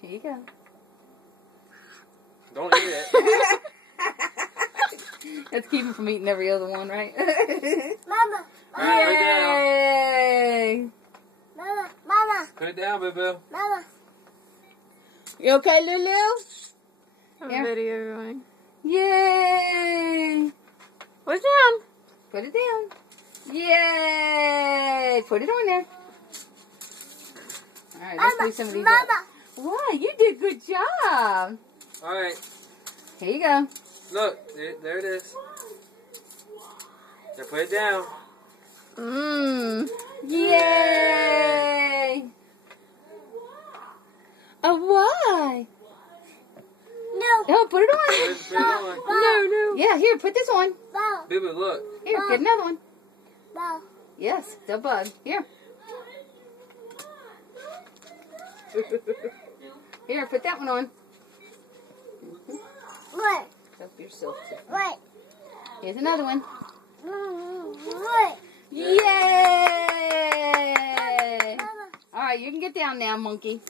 Here you go. Don't eat it. Let's keep him from eating every other one, right? Mama. Yay! Mama. Put it down, Boo. Mama. You okay, Lulu? Have Yeah. a video going. Yay! Put it down. Put it down. Yay! Put it on there. Alright, let's do some of these up. Mama. Wow, you did a good job. Alright. Here you go. Look. There it is. Now put it down. Mmm. Yay! Oh, why? No. Oh, put it on. Put it on. No. Yeah, here, put this on. Bow. Boo, look. Here, get another one. Bow. Yes, the bug. Here. Here, put that one on. What? Help yourself. What? Here's another one. What? Yay! Mama. All right, you can get down now, monkey.